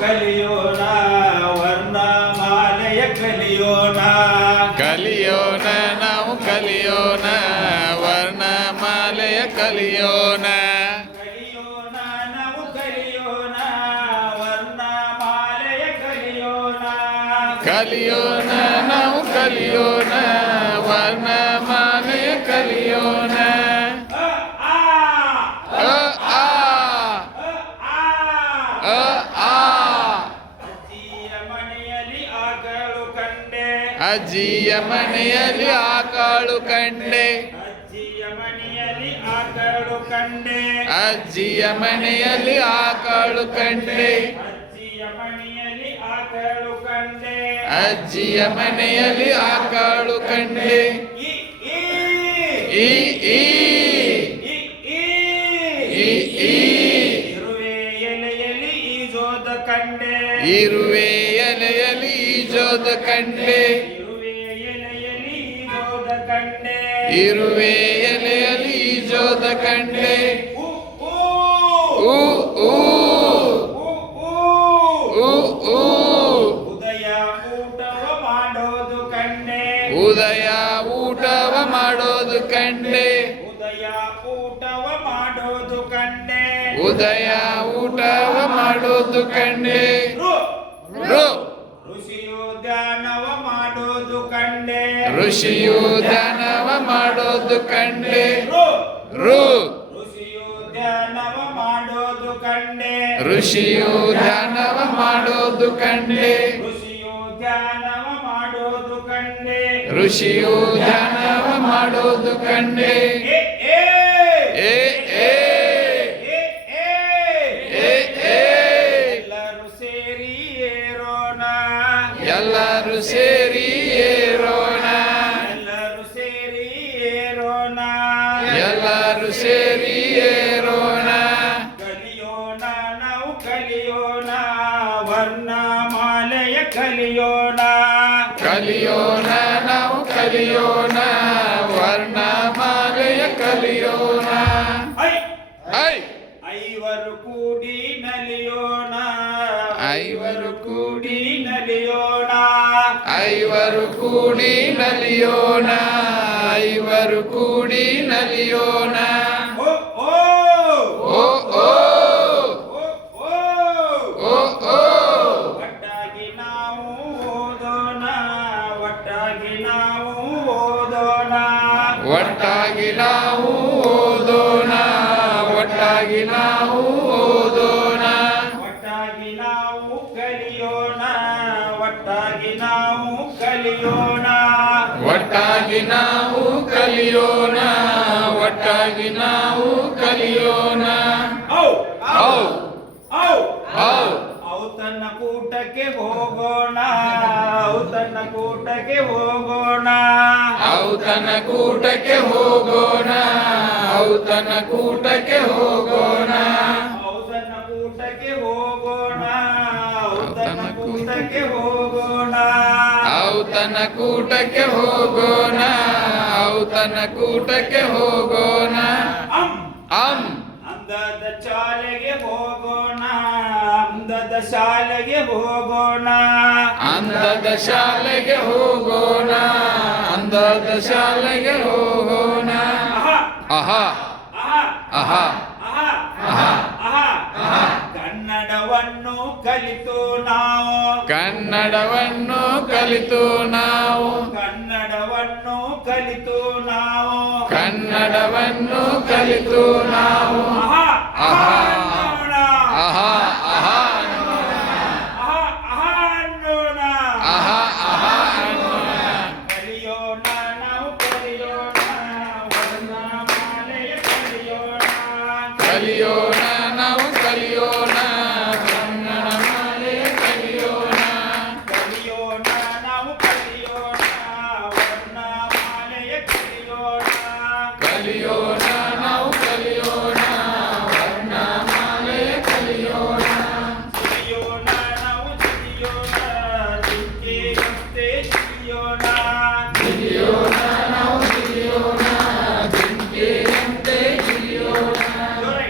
ಕಲಿಯೋಣ ವರ್ಣಮಾಲೆಯ ಕಲಿಯೋಣ ಕಲಿಯೋಣ ನಾವು ಕಲಿಯೋಣ ವರ್ಣಮಾಲೆಯ ಕಲಿಯೋಣ ಕಲಿಯೋಣ ನಾವು ಕಲಿಯೋಣ ವರ್ಣಮಾಲೆಯ ಕಲಿಯೋಣ ಕಲಿಯೋಣ ನಾವು ಕಲಿಯೋಣ ವರ್ಣಮಾಲೆಯ ಕಲಿಯೋಣ ಅ, ಆ, ಅ ಆ ಅ ಆ ಅಜ್ಜಿಯ ಮನೆಯಲ್ಲಿ ಆಕಳು ಕಂಡೆ ಅಜ್ಜಿಯ ಮನೆಯಲ್ಲಿ ಆಕಳು ಕಂಡೆ ಅಜ್ಜಿಯ ಮನೆಯಲ್ಲಿ ಆಕಳು ಕಂಡೆ ಅಜ್ಜಿಯ ಮನೆಯಲ್ಲಿ ಆಕಳು ಕಂಡೆ ಅಜ್ಜಿಯ ಮನೆಯಲ್ಲಿ ಆಕಳು ಕಂಡೆ ಈ ಈ ಈ ಈ ಈ ಇರುವೆ ಎಲೆಯಲ್ಲಿ ಈಜೋದ ಕಂಡೆ ಇರುವೆ ಎಲೆಯಲ್ಲಿ ಈಜೋದ ಕಂಡೆ ಇರುವೆ ಎಲೆಯಲ್ಲಿ ಈಜೋದ ಕಂಡೆ ಇರುವೆ ಎಲೆಯಲ್ಲಿ ಈಜೋದ ಕಂಡೆ ಊ ಊ ಊ ಊ ಊ ಊ ಊ ಉದಯ ಊಟವ ಮಾಡೋದು ಕಂಡೆ ಉದಯ ಊಟವ ಮಾಡೋದು ಕಂಡೆ ಉದಯ ಊಟವ ಮಾಡೋದು ಕಂಡೆ ಉದಯ ಊಟವ ಮಾಡೋದು ಕಂಡೆ ಋ ಋ ಋಷಿಯು ಧ್ಯಾನವ ಮಾಡೋದು ಕಂಡೆ ಋಷಿಯು ಧ್ಯಾನವ ಮಾಡೋದು ಕಂಡೆ ಋ ಋ ಋಷಿಯು ಧ್ಯಾನವ ಮಾಡೋದು ಕಂಡೆ ಋಷಿಯು ಧ್ಯಾನವ ಮಾಡೋದು ಕಂಡೆ ಋಷಿಯು ಧ್ಯಾನವ ಮಾಡೋದು ಕಂಡೆ ಋಷಿಯು ಧ್ಯಾನವ ಮಾಡೋದು ಕಂಡೆ ಏ ಏ ಏ ಏ ಏ ಏ ಏ ಏ ಎಲ್ಲರೂ ಸೇರಿ ಏರೋಣ ಎಲ್ಲರೂ ಸೇರಿ ಏರೋಣ ಎಲ್ಲರೂ ಸೇರಿ ಏರೋಣ ಎಲ್ಲರೂ ಸೇರಿ ಏರೋಣ ಕಲಿಯೋಣ ನಾವು ಕಲಿಯೋಣ ವರ್ಣಮಾಲೆಯ ಕಲಿಯೋಣ ಕಲಿಯೋಣ ನಾವು ಕಲಿಯೋಣ ವರ್ಣಮಾಲೆಯ ಕಲಿಯೋಣ ಐ ಐ ಐವರು ಕೂಡಿ ನಲಿಯೋಣ ಐವರು ಕೂಡಿ ನಲಿಯೋಣ ಐವರು ಕೂಡಿ ನಲಿಯೋಣ ಐವರು ಕೂಡಿ ನಲಿಯೋಣ ಓ ಓ ಓ ಓ ಓ ಓ ಓ ಓ ಒಟ್ಟಾಗಿ ನಾವು ಓದೋಣ ಒಟ್ಟಾಗಿ ನಾವು ಓದೋಣ ಒಟ್ಟಾಗಿ ನಾವು ಓದೋಣ ಒಟ್ಟಾಗಿ ನಾವು ಓದೋಣ ಒಟ್ಟಾಗಿ ನಾವು ಕಲಿಯೋಣ ಒಟ್ಟಾಗಿ ನಾವು ಕಲಿಯೋಣ ಒಟ್ಟಾಗಿ ನಾವು ಕಲಿಯೋಣ ಒಟ್ಟಾಗಿ ನಾವು ಕಲಿಯೋಣ ಔ ಔ ಔ ಔ ಔತಣ ಕೂಟಕ್ಕೆ ಹೋಗೋಣ ಔತಣ ಕೂಟಕ್ಕೆ ಹೋಗೋಣ ಔತಣ ಕೂಟಕ್ಕೆ ಹೋಗೋಣ ಔತಣ ಕೂಟಕ್ಕೆ ಹೋಗೋಣ ಔತಣ ಕೂಟಕ್ಕೆ ಹೋಗೋಣ ಔತಣ ಕೂಟಕ್ಕೆ ಹೋಗೋಣ ಔತಣ ಕೂಟಕ್ಕೆ ಹೋಗೋಣ ಔತಣ ಕೂಟಕ್ಕೆ ಹೋಗೋಣ ಅಂ ಅಂ ಅಂದದ ಶಾಲೆಗೆ ಹೋಗೋಣ ಅಂದದ ಶಾಲೆಗೆ ಹೋಗೋಣ ಅಂದದ ಶಾಲೆಗೆ ಹೋಗೋಣ ಅಂದದ ಶಾಲೆಗೆ ಹೋಗೋಣ ಅಹ ಅಹ ಅಹ ಅಹ ಅಹ ಅಹ ಅಹ ಕನ್ನಡವನ್ನು ಕಲಿತು ನಾವು ಕನ್ನಡವನ್ನು ಕಲಿತು ನಾವು ಕನ್ನಡವನ್ನು ಕಲಿತು ನಾವು ಕನ್ನಡವನ್ನು ಕಲಿತು ನಾವು ಅಹ